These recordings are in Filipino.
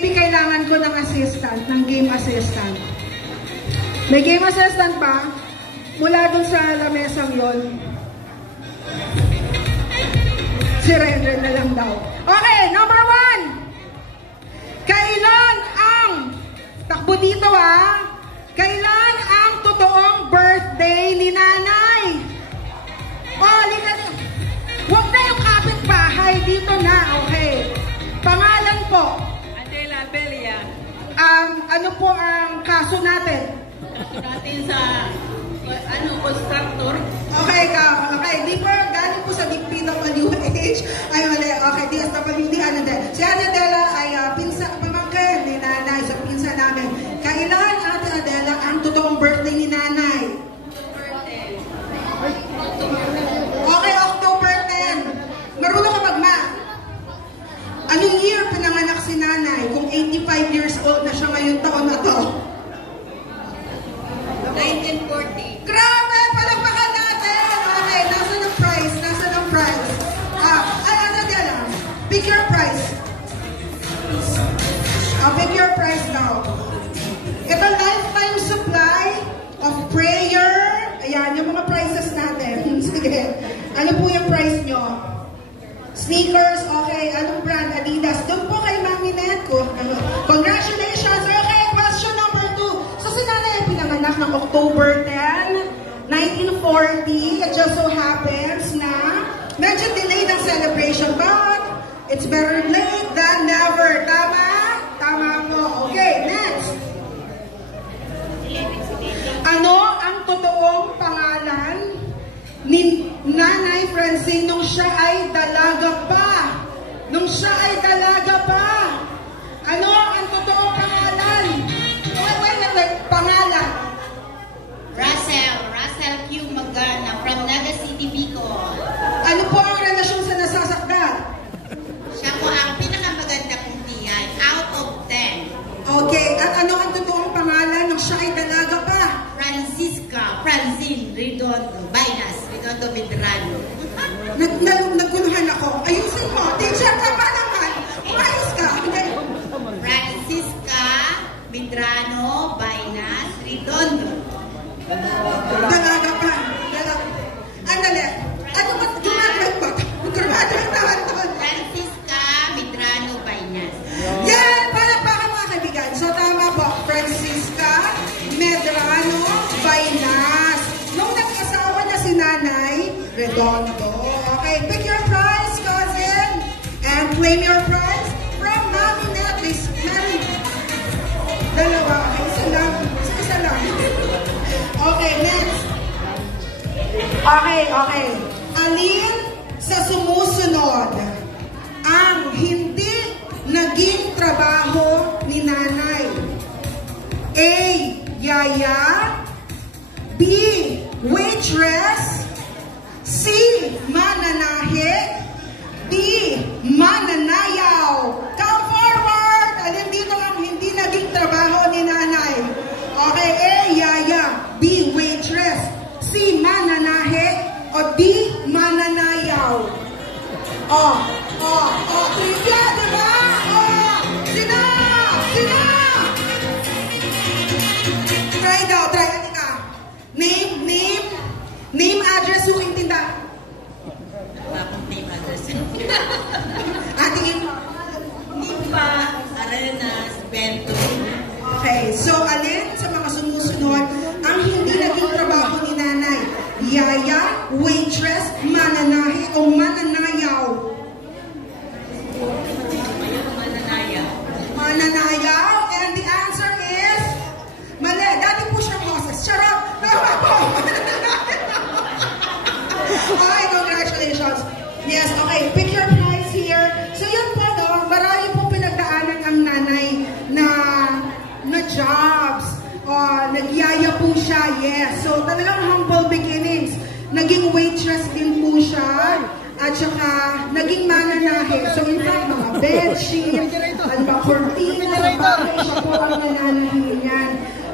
maybe kailangan ko ng assistant, ng game assistant. May game assistant ba? Mula dun sa lamesang yon. Si Ren na lang daw. Okay, number 1. Kailan ang, takbo dito kailan ang totoong birthday ni nanay? Huwag na yung kapitbahay, dito na, okay. Pangalan po? Adela Belia. Ano po ang kaso natin? Kaso natin sa, constructor. Okay, di ba galing po sa DPWH? Ay, wala, okay, DSWD, Si Adela ay pamangkin ni nanay, sa pinsa namin. Kailan, Ate Adela, ang totoong birthday ni nanay? Okay, October 10. Marunong ka magma. Anong year pinanganak si nanay? Kung 85 years old na siya ngayong taon na to? 1940. Grabe! Palagpakan natin! Okay, nasa ng price? Ano dyan pick your price. Pick your price now. Ito, lifetime supply of prayer. Ayan, yung mga prices natin. Sige. Ano po yung price nyo? Sneakers, okay. Anong brand? Adidas. Doon po kay Mami Netco. Congratulations! Okay, question number 2. So, si nanay ay pinanganak ng October 10, 1940. It just so happens na medyo delayed ang celebration, but it's better late than never. Tama? Tama po. Okay, next. Ano ang totoong pangalan ni Nanay Francine nung siya ay dalaga pa? Ano ang totoong pangalan? Wait. Pangalan. Russell Q. Magana from Naga City, Bicol. Ano po ang relasyon sa nasasaktan? Siya po ang pinakamaganda kong tiyan. Out of 10. Okay, at ano ang totoong pangalan nung siya ay dalaga pa? Francine Redondo Medrano. Naguluhan ako. Ayusin mo. Teacher ka pa naman. Umayos ka. Francisca Medrano Bainas Redondo. Dalaga pa. Andali. Ano ba? Graduate ba? Graduate naman to. Francisca Medrano Bainas. Yan! Palakpakan mga kaibigan. So tama po. Francisca Medrano Bainas. Nung nag-asawa na si Nanay Redondo. Okay, pick your prize, cousin. And claim your prize from Mami Net. Meron dalawa. Isa lang. Okay, next. Okay. Alin sa sumusunod ang hindi naging trabaho ni nanay? A. Yaya. B. Waitress. C. Mananahe. D. Mananayaw. Come forward! Alin dito ang hindi naging trabaho ni nanay? Okay, A. Yaya. B. Waitress. C. Mananahe. O D. Mananayaw. Trivia, diba? Sino? Try daw, ka. Name, address, suking tinda. Wala akong name address. Ating Nimpa Arenas Bento. Okay, so alin sa mga sumusunod ang hindi naging trabaho ni nanay? Yaya, waitress, mananahe, o mananayaw? Mananayaw, and the answer is mali. Dati po siyang hostess. Charot! Tama po! Okay, congratulations. Yes, okay. Pick your prize here. So yun po, marami po pinagdaanan ang nanay na jobs. Nagyaya po siya, yes. So talagang humble beginnings. Naging waitress din po siya. At saka, naging mananahe. So in fact, mga bedsheet, cortina, sa bahay, siya po ang nananahe niyan.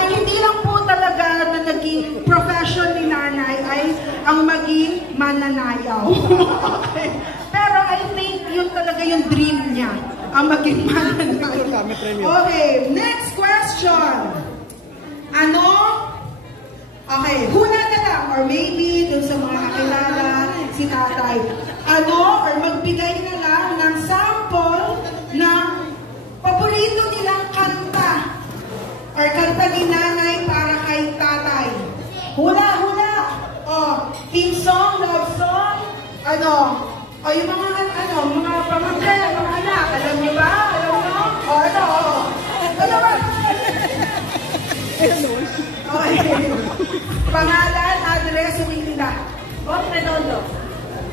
Ang hindi lang po talaga na naging profession ni nanay ay ang maging mananayaw. Okay. Pero I think yun talaga yung dream niya, ang maging mananayaw. Okay, next question. Ano? Okay, hula na lang, or maybe dun sa mga kakilala, si tatay. Ano, or magbigay na lang ng sample ng paborito nilang kanta or kanta ni nanay para kay tatay. Hula, hula. Theme song, love song. Yung mga pamangkin, mga anak. Alam niyo ba? Alam niyo? Ano ba? Okay. Pangalan, address, uwi nila. Bob Redondo.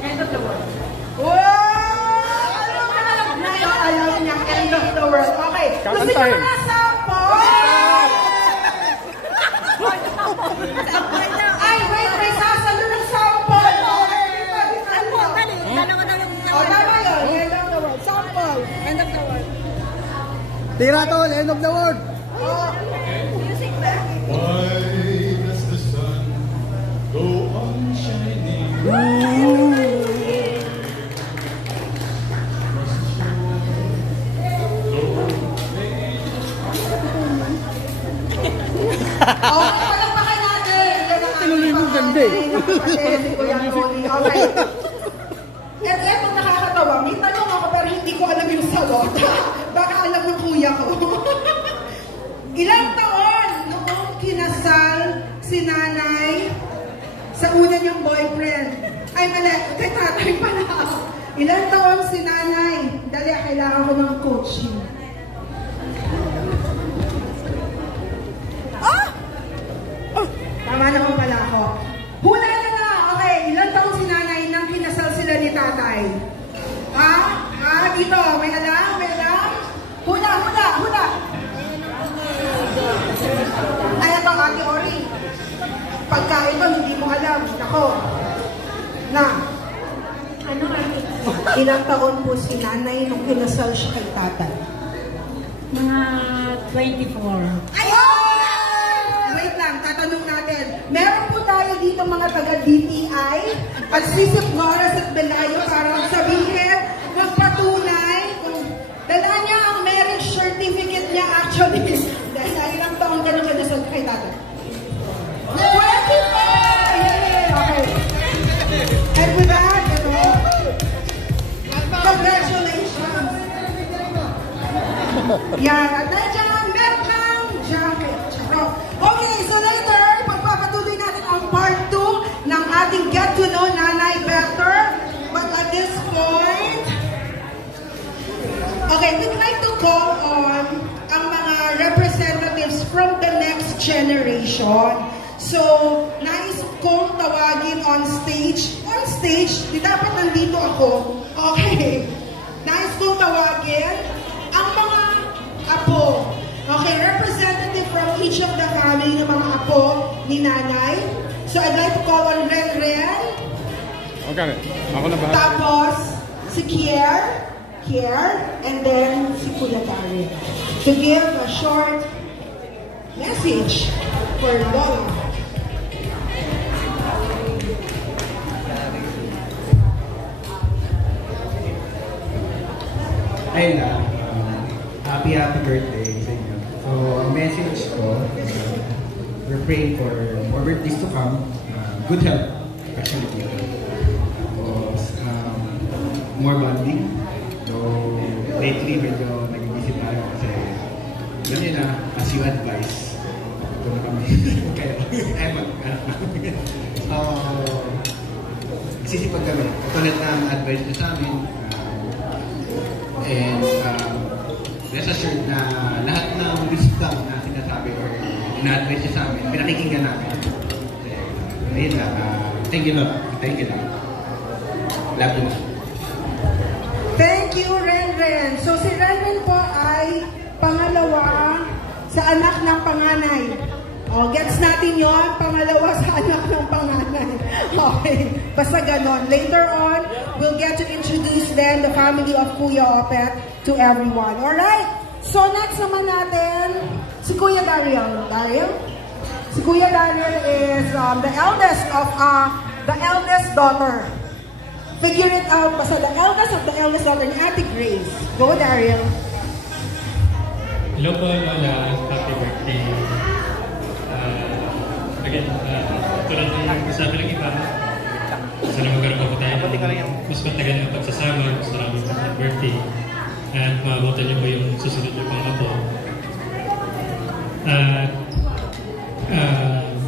End of the world. Wow! Alam niya, end of the world. Okay. Gusto niyo mga sample? Ay, wait, may sasalo ng sample. Tama yun. End of the world. Sample. End of the world. Tira tol, end of the world. Music ba? Why does the sun go on shining? Palakpakan natin. Tinuloy mo ganda eh. Okay. At eto nakakatawa. May tanong ako pero hindi ko alam yung sagot. Baka alam ng kuya ko. Ilang taon noong kinasal si nanay sa una niyang boyfriend? Ay, mali. Kay tatay pala. Ilang taon si nanay? Dali, kailangan ko ng coaching. Tama naman pala ako. Hula na na. Okay, ilang taon si nanay nang kinasal sila ni tatay? Dito. May alam? May alam? Hula, hula, hula. Ay, ito, Ate Ori. Pagka ito, hindi mo alam. Ako. Na. Ano, Ate? Ilang taon po si nanay nung kinasal siya kay tatay? Mga 24. Ayun! Wait lang, tatanong natin. Meron po tayo dito mga taga-DTI at Sisip Noras at Belayo para sabihin, magpatunay kung dala niya ang marriage certificate niya actually. Dahil ilang taon ka nung kinasal kay tatay? 24! Okay. And with that, congratulations! Yan, at nandiyan ang Mekhang jacket. Okay, so later, pagpapatuloy natin ang part 2 ng ating Get to Know Nanay Better. But at this point, okay, we'd like to call on ang mga representatives from the next generation. So, nais kong tawagin on stage, di dapat nandito ako. Okay. Nais kong tawagin ang mga apo. Okay, representative from each of the family ng mga apo ni nanay. So, I'd like to call on Ren. Okay, ako na bahala. Tapos, si Kier, and then si Kuya Daryl. To give a short message for Lola. Ayun na, happy birthday sa inyo. So, ang message ko, we're praying for more birthdays to come, good health, especially dito. Tapos, more bonding. So, lately, medyo nag-visit tayo kasi ganyan na, as you advise, ito na kami. Kayo, sisipag kami. Katulad ng advice niyo sa amin, and rest assured na lahat ng wisdom na sinasabi or na-advise niyo sa amin, pinakikinggan namin. Ayun lang, thank you Lord. Thank you Lord. Love you. Thank you, Ren. So, si Ren po ay pangalawa sa anak ng panganay. O, gets natin yon, pangalawa sa anak ng panganay. Okay, basta ganon. Later on, we'll get to introduce then the family of Kuya Opet to everyone. Alright? So, next naman natin, si Kuya Daryl. Si Kuya Daryl is the eldest daughter. Figure it out, basta the eldest daughter ni Ate Grace. Go, Daryl. Hello po, Lola. Happy birthday. Again, tulad ng sabi ng iba, sana magkaroon pa po tayo mas matagal na pagsasama, mas maraming birthday. At maabutan niyo po yung susunod niyo pang apo.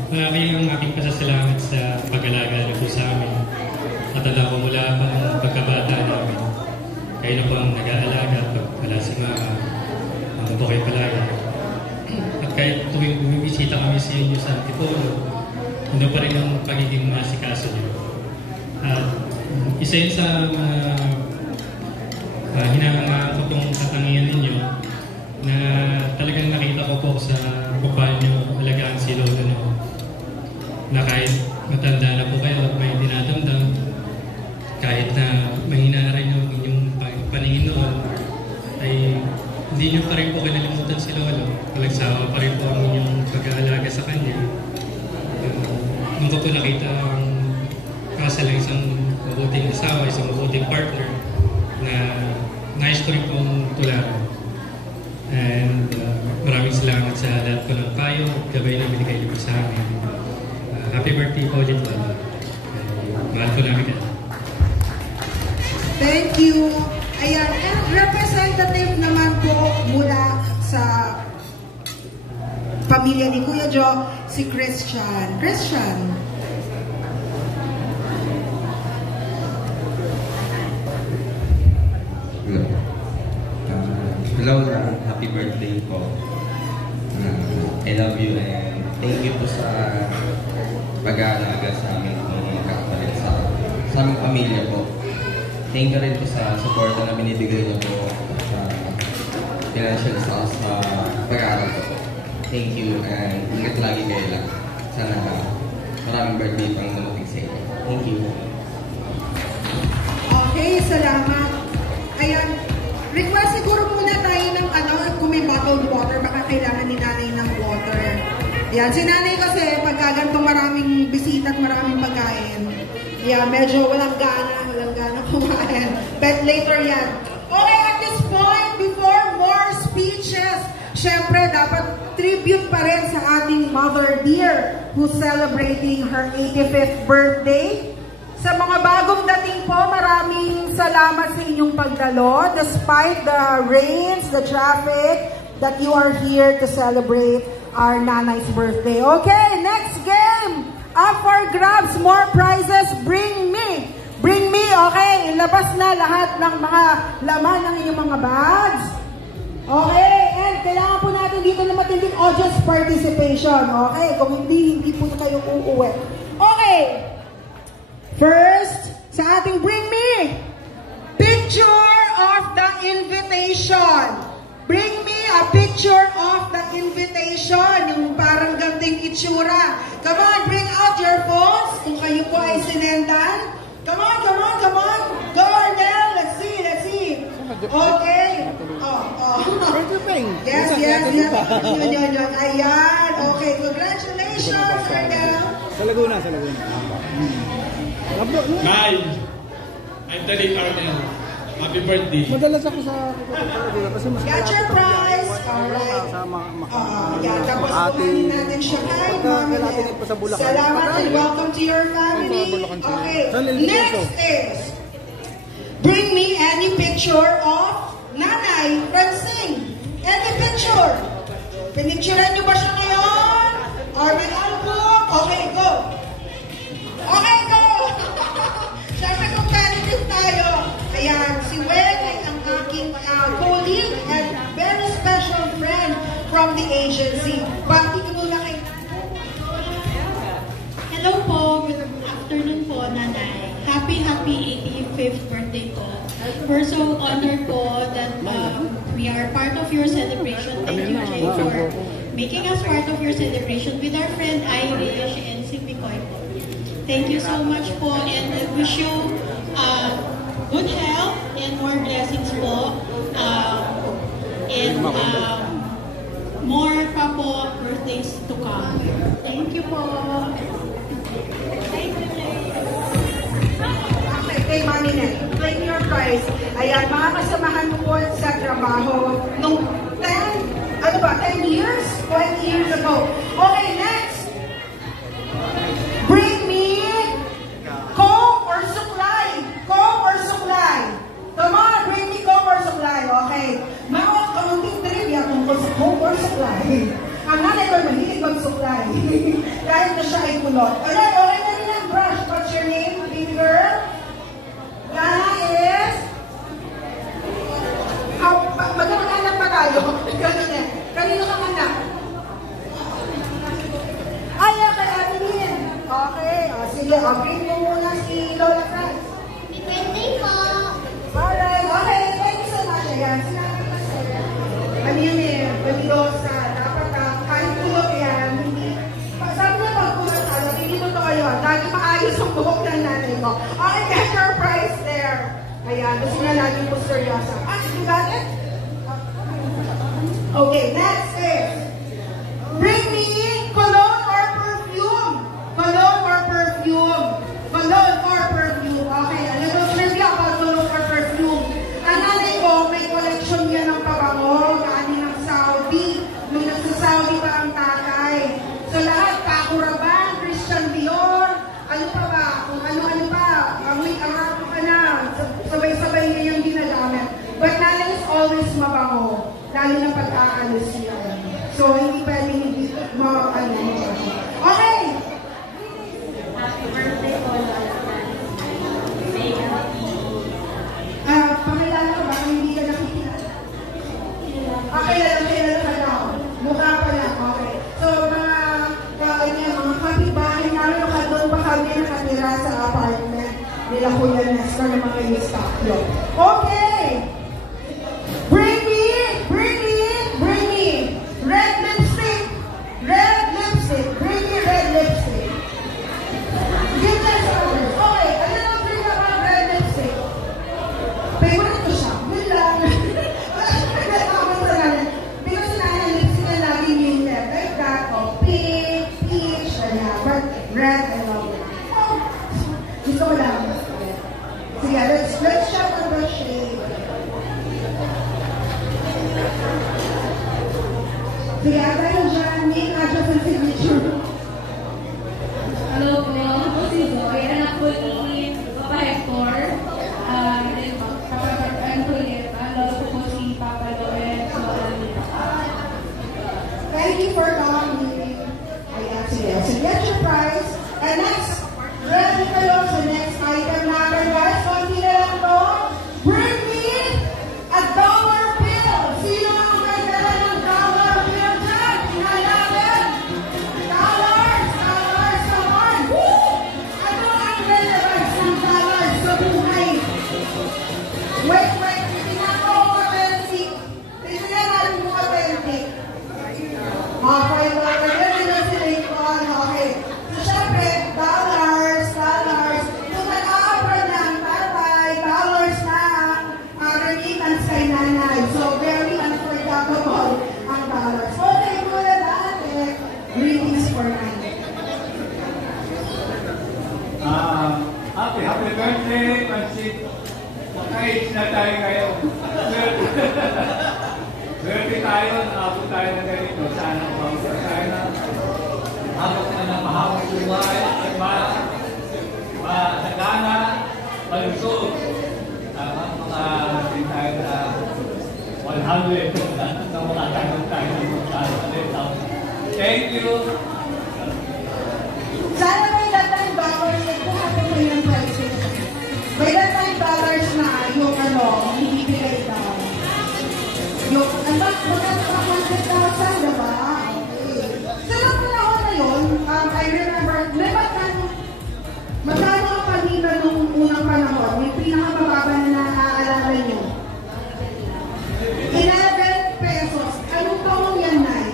Marami ang aking pasasalamat sa pag-alaga niyo po sa amin. At alam ko mula pang pagkabata namin, kayo na po ang nag-aalaga pag wala si mama. Ano po kayo palagi. At kahit tuwing bumibisita kami sa inyo sa Antipolo, ano pa rin ang pagiging masikaso niyo. At isa yun sa hinahangaan ko pong katangian ninyo na talagang nakita ko po sa kung paano alagaan si Lolo no. Na kahit matanda na po kayo at may dinadamdam, kahit na mahina rin yung inyong paningin noon, ay hindi nyo pa rin po kinalimutan si Lolo. Palagsawa pa rin po ang inyong pag-aalaga sa kanya. Nung ko po nakita ang kasal ng isang mabuting asawa, isang mabuting partner na nais ko rin pong tularan. And maraming salamat sa lahat po ng payo at gabay na binigay niyo po sa amin. Happy birthday po ulit, Lola. Mahal ko namin kayo. Thank you. Ayan, and representative naman po mula sa pamilya ni Kuya Joe, si Christian. Christian. Hello, happy birthday po. I love you and thank you po sa pag-aalaga sa aming mga kapatid sa aming pamilya po. Thank you rin po sa suporta na binibigay niyo po sa financial sa pag-aaral ko po. Thank you and ingat lagi kayo lang. Sana maraming birthday pang dumating sa inyo. Thank you. Okay, salamat. Ayan, request siguro muna tayo ng kung may bottled water, baka kailangan ni nanay ng water. Ayan, si nanay kasi pagka ganitong maraming bisita at maraming pagkain, medyo walang gana kumain. But later yan. Okay, at this point, before more speeches, syempre dapat tribute pa rin sa ating mother dear who's celebrating her 85th birthday. Sa mga bagong dating po, maraming salamat sa inyong pagdalo despite the rains, the traffic, that you are here to celebrate our nanay's birthday. Okay, next game! Up for grabs, more prizes, bring me! Bring me, okay, ilabas na lahat ng mga laman ng inyong mga bags. Okay, and kailangan po natin dito na matinding audience participation. Okay, kung hindi po na kayo uuwi. Okay! First, sa ating bring me, picture of the invitation. Bring me a picture of the invitation, yung parang ganting itsura. Come on, bring out your phones kung kayo po ay sinendan. Come on, come on, come on. Go, Arnel, let's see, let's see. Okay. Yes, yes, yes. Yun. Ayan, okay. Congratulations, Arnel. Sa Laguna. Hi! I'm Tarik Arnel. Happy birthday. Madalas ako sa Laguna kasi mas Got your prize. Alright. Tapos kumanin natin siya kay Mami. Salamat and welcome to your family. Okay. Next is, bring me any picture of Nanay Francine. Any picture. Pinicturean niyo ba siya ngayon? Or may album? Okay, go. Okay, go! Siyempre competitive tayo. Ayan, si Wen ay ang aking colleague and very special friend from the agency. Bati ko muna kay Hello po, good afternoon po, Nanay. Happy 85th birthday po. We're so honored po that we are part of your celebration. Thank you, Jay, for making us part of your celebration with our friend Irish and si Picoy po. Thank you so much po and I wish you good health and more blessings po. And more pa po birthdays to come. Thank you po. Thank you, Jay. Okay, kay Mami Nel, claim your prize. Ayan, mga kasamahan mo po sa trabaho. Nung 10, years ago. Okay, next. Bring me Coke or supply. Coke or supply. Come on, bring me Coke or supply. Okay. Mga kaunting trivia tungkol sa Coke or supply. Ang nanay ko mahilig mag-supply. Kahit na siya ay kulot. Okay, okay na rin ang brush. What's your name, baby girl? Lana is... Magkakaanak pa tayo. Kanino kang anak? Ay, kay Ate Lynn. Okay, sige. Bring mo muna si Lola Franz. Birthday po. Alright, okay. Thank you so much. Ayan, sinabi ko sa'yo. Manimir, Balidosa, dapat kahit kulot yan, hindi. Sabi niya pag kulot tayo, hindi totoo yun. Dahil maayos ang buhok ng nanay ko. Okay, get your prize there. Ayan, gusto na natin po seryosa. You got it? Okay, next is, bring me cologne or perfume. Cologne or perfume. Cologne or perfume. Okay, a little trivia about cologne or perfume. Ang nanay ko, may collection niya ng pabango, galing ng Saudi. Nung nasa Saudi pa ang tatay. So lahat, Paco Rabanne, Christian Dior, ano pa ba? Kung ano-ano pa. Ang ka na. Sabay-sabay niya yung ginagamit. But nanay is always mabango. Lalo na pag-aalis niya. So, hindi pwedeng hindi makakano. Okay! Happy birthday po, Lola Franz. May happy. Pakilala ko ba? Kung hindi ka nakikilala. Kilala ka daw. Mukha pa lang. Okay. So, mga kapitbahay namin, doon pa kami nakatira sa apartment nila Kuya Nestor ng mga Eustachio. Okay! Bring me red lipstick. Bring me red lipstick. Give that to others. Okay, a little thing about red lipstick. Favorite ko siya. Good lang. Because nanay lipstick na lagi yung red. Like that, pink, peach, but red, I love it. Gusto ko lang. Sige, let's check on the shade. Sige, tayo dyan, name, address, and signature. Hello po, ako si Zoe, anak po ni Papa Hector. Antonieta, lolo ko po si Papa Loet. Thank you for coming. Ayan, sige. So get your prize. And next, ready kayo sa next item natin, guys. Konti na lang to. Bring me a dollar bill. Sino ang may dala ng dollar bill dyan? Kinalaman? Dollars, come on. Woo! Ano ang relevance ng dollars sa buhay? Wait, tingnan ko kung authentic. Tingnan natin kung authentic. Mga $5 yun na si Lincoln. Okay. So, syempre, dollars. Kung nag-a-abroad ng tatay, dollars na remittance kay nanay. So, very unforgettable ang dollars. Okay, muna dati. Greetings for nanay. Happy birthday, Pansit. Maka-age na tayo ngayon. Birthday tayo, nakabot tayo ng ganito. Sana kumabot tayo na habang na ng mahabang buhay at masagana, malusog. Makasin tayo na 100 na makatagod tayo ng mga. Thank you. Sana may datang dollars na kung ako mo yung price. May datang dollars na yung ibibigay daw. Yung, magkakaroon 100,000, diba? Okay. So, yung panahon na yun, I remember, may magkano ang panina nung unang panahon? May pinakamababa na naaalala nyo. 11 pesos. Anong taong yan, Nay?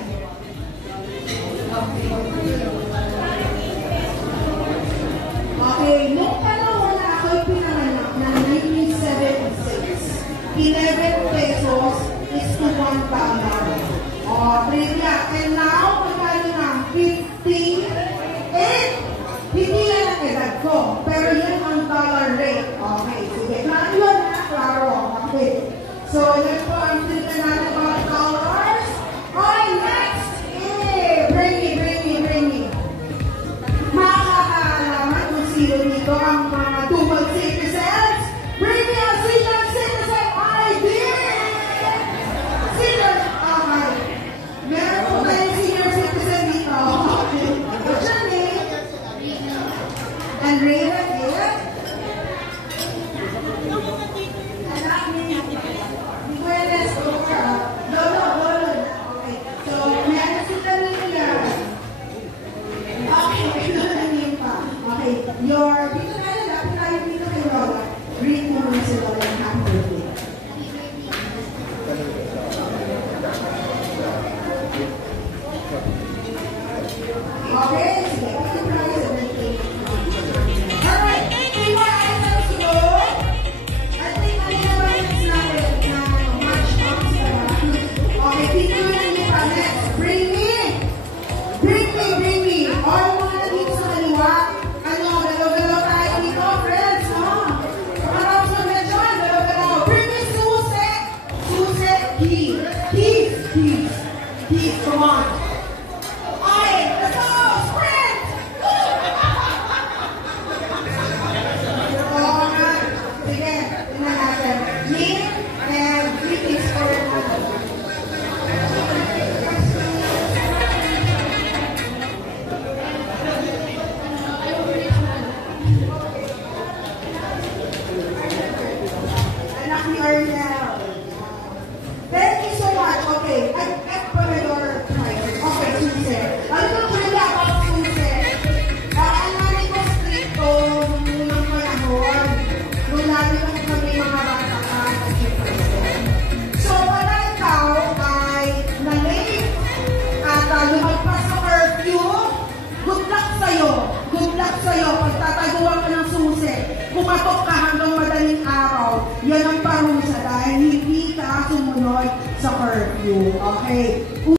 Okay, nung panahon na ako'y pinanganak na 1976, 11 pesos is to $1. Okay, sige. Alright, iwa items to go. I think naman it's natin na match up sila. Okay, picture nyo pa. Next, bring me. All mga nandito sa kaliwa. Ano, galaw-galaw tayo dito, friends, no? Parang sa medyo, galaw-galaw. Bring me Susie. Susie, Keith, come on. Okay, let's go, sprint! Sige, tingnan natin. Keith and Keith is for anak ni Arnel. Thank you so much. Okay, at para your price. Okay, Susie. Ano ba pala about Susie? Ang nanay ko stricto nung unang panahon. Nung lalo lang kami mga bata ka. So, para ikaw ay na-late at lumagpas sa curfew, good luck sa'yo. Good luck sa'yo. Pagtataguan ka ng Susie, kumatok ka hanggang madaling araw. Yan ang parusa dahil hindi ka sumunod sa curfew. Okay?